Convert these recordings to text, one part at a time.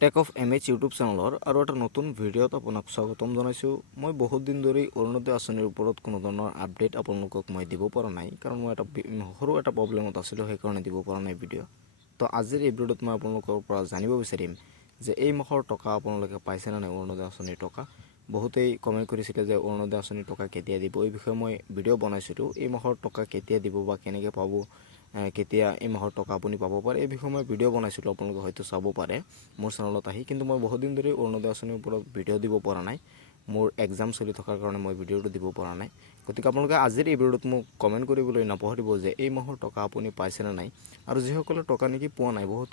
Take off MH YouTube চেনেলৰ আৰু এটা নতুন ভিডিঅ'ত আপোনাক স্বাগতম জনাইছোঁ। মই বহুত দিন ধৰি অৰুণোদয় আঁচনিৰ ওপৰত কোনো ধৰণৰ আপডেট আপোনালোকক মই দিব পৰা নাই, কাৰণ মই সৰু এটা প্ৰব্লেমত আছিলোঁ, সেইকাৰণে দিব পৰা নাই ভিডিঅ'। তো আজিৰ এই ভিডিঅ'ত মই আপোনালোকৰ পৰা জানিব বিচাৰিম যে এই মাহৰ টকা আপোনালোকে পাইছে নে নাই, অৰুণোদয় আঁচনিৰ টকা। বহুতেই কমেণ্ট কৰিছিলে যে অৰুণোদয় আঁচনিৰ টকা কেতিয়া দিব। এই বিষয়ে মই ভিডিঅ' বনাইছিলোঁ। এই মাহৰ টকা কেতিয়া দিব বা কেনেকৈ পাব, কেতিয়া এই মাহৰ টকা আপুনি পাব পাৰে, এই বিষয়ে মই ভিডিঅ' বনাইছিলোঁ। আপোনালোকে হয়তো চাব পাৰে মোৰ চেনেলত আহি। কিন্তু মই বহুত দিন ধৰি অৰুণোদয় আঁচনিৰ ওপৰত ভিডিঅ' দিব পৰা নাই। মোৰ এক্সাম চলি থকাৰ কাৰণে মই ভিডিঅ'টো দিব পৰা নাই। গতিকে আপোনালোকে আজিৰ এই ভিডিঅ'টোত মোক কমেণ্ট কৰিবলৈ নাপাহৰিব যে এই মাহৰ টকা আপুনি পাইছেনে নাই। আৰু যিসকলে টকা নেকি পোৱা নাই, বহুত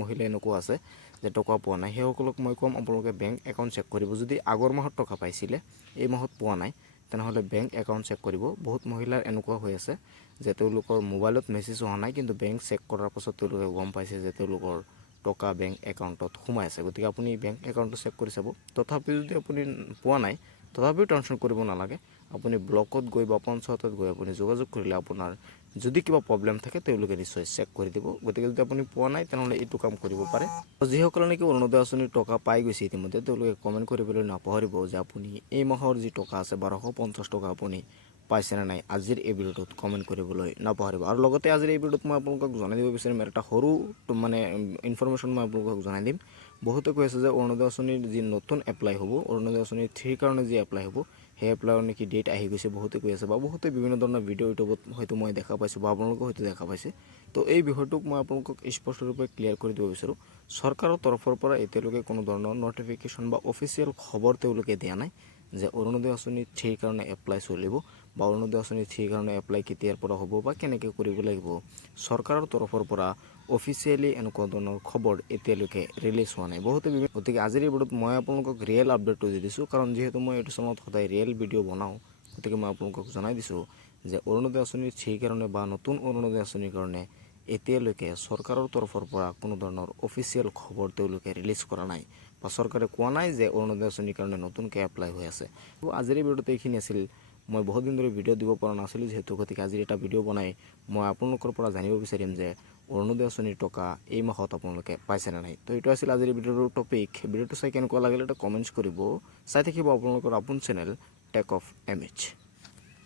মহিলা এনেকুৱা আছে যে টকা পোৱা নাই, সেইসকলক মই ক'ম আপোনালোকে বেংক একাউণ্ট চেক কৰিব। যদি আগৰ মাহত টকা পাইছিলে, এই মাহত পোৱা নাই, তেনেহ'লে বেংক একাউণ্ট চেক কৰিব। বহুত মহিলাৰ এনেকুৱা হৈ আছে যে তেওঁলোকৰ মোবাইলত মেছেজ অহা নাই, কিন্তু বেংক চেক কৰাৰ পাছত তেওঁলোকে গম পাইছে যে তেওঁলোকৰ টকা বেংক একাউণ্টত সোমাই আছে। গতিকে আপুনি বেংক একাউণ্টটো চেক কৰি চাব। তথাপিও যদি আপুনি পোৱা নাই, তথাপিও টেনশ্যন কৰিব নালাগে। আপুনি ব্লকত গৈ বা পঞ্চায়তত গৈ আপুনি যোগাযোগ কৰিলে আপোনাৰ যদি কিবা প্ৰব্লেম থাকে তেওঁলোকে নিশ্চয় চেক কৰি দিব। গতিকে যদি আপুনি পোৱা নাই, তেনেহ'লে এইটো কাম কৰিব পাৰে। যিসকলে নেকি অৰুণোদয় আঁচনিৰ টকা পাই গৈছে ইতিমধ্যে, তেওঁলোকে কমেণ্ট কৰিবলৈ নাপাহৰিব যে আপুনি এই মাহৰ যি টকা আছে 1250 টকা আপুনি পাইছেনে নাই। আজিৰ এই ভিডিঅ'টোত কমেণ্ট কৰিবলৈ নাপাহৰিব। আৰু লগতে আজিৰ এই ভিডিঅ'টোত মই আপোনালোকক জনাই দিব বিচাৰিম এটা সৰু ইনফৰমেশ্যন মই আপোনালোকক জনাই দিম। বহুতে কৈ আছে যে অৰুণোদয় আঁচনিৰ যি নতুন এপ্লাই হ'ব, অৰুণোদয় আঁচনিৰ 3 কাৰণে যি এপ্লাই হ'ব, সেই এপ্লাইৰ নেকি ডেট আহি গৈছে, বহুতে কৈ আছে। বা বহুতে বিভিন্ন ধৰণৰ ভিডিঅ' ইউটিউবত হয়তো মই দেখা পাইছোঁ বা আপোনালোকেও হয়তো দেখা পাইছে। তো এই বিষয়টোক মই আপোনালোকক স্পষ্টৰূপে ক্লিয়াৰ কৰি দিব বিচাৰোঁ। চৰকাৰৰ তৰফৰ পৰা এতিয়ালৈকে কোনো ধৰণৰ নটিফিকেশ্যন বা অফিচিয়েল খবৰ তেওঁলোকে দিয়া নাই যে অৰুণোদয় আঁচনিৰ 3 কাৰণে এপ্লাই চলিব বা অৰুণোদয় আঁচনিৰ 3 কাৰণে এপ্লাই কেতিয়াৰ পৰা হ'ব বা কেনেকৈ কৰিব লাগিব। চৰকাৰৰ তৰফৰ পৰা অফিচিয়েলি এনেকুৱা ধৰণৰ খবৰ এতিয়ালৈকে ৰিলিজ হোৱা নাই। গতিকে আজিৰ এই ভিডিঅ'ত মই আপোনালোকক ৰিয়েল আপডেটটো দি দিছোঁ, কাৰণ যিহেতু মই এইটো চেনেলত সদায় ৰিয়েল ভিডিঅ' বনাওঁ। গতিকে মই আপোনালোকক জনাই দিছোঁ যে অৰুণোদয় আঁচনিৰ 3 কাৰণে বা নতুন অৰুণোদয় আঁচনিৰ কাৰণে এতিয়ালৈকে চৰকাৰৰ তৰফৰ পৰা কোনো ধৰণৰ অফিচিয়েল খবৰ তেওঁলোকে ৰিলিজ কৰা নাই বা চৰকাৰে কোৱা নাই যে অৰুণোদয় আঁচনিৰ কাৰণে নতুনকৈ এপ্লাই হৈ আছে। তো আজিৰ এই ভিডিঅ'টো এইখিনি আছিল। মই বহুত দিন ধৰি ভিডিঅ' দিব পৰা নাছিলোঁ যিহেতু, গতিকে আজিৰ এটা ভিডিঅ' বনাই মই আপোনালোকৰ পৰা জানিব বিচাৰিম যে অৰুণোদয় আঁচনিৰ টকা এই মাহত আপোনালোকে পাইছেনে নাই। তো এইটো আছিল আজিৰ ভিডিঅ'টোৰ টপিক। ভিডিঅ'টো চাই কেনেকুৱা লাগিলে এটা কমেণ্টছ কৰিব। চাই থাকিব আপোনালোকৰ আপোন চেনেল টেক অফ MH।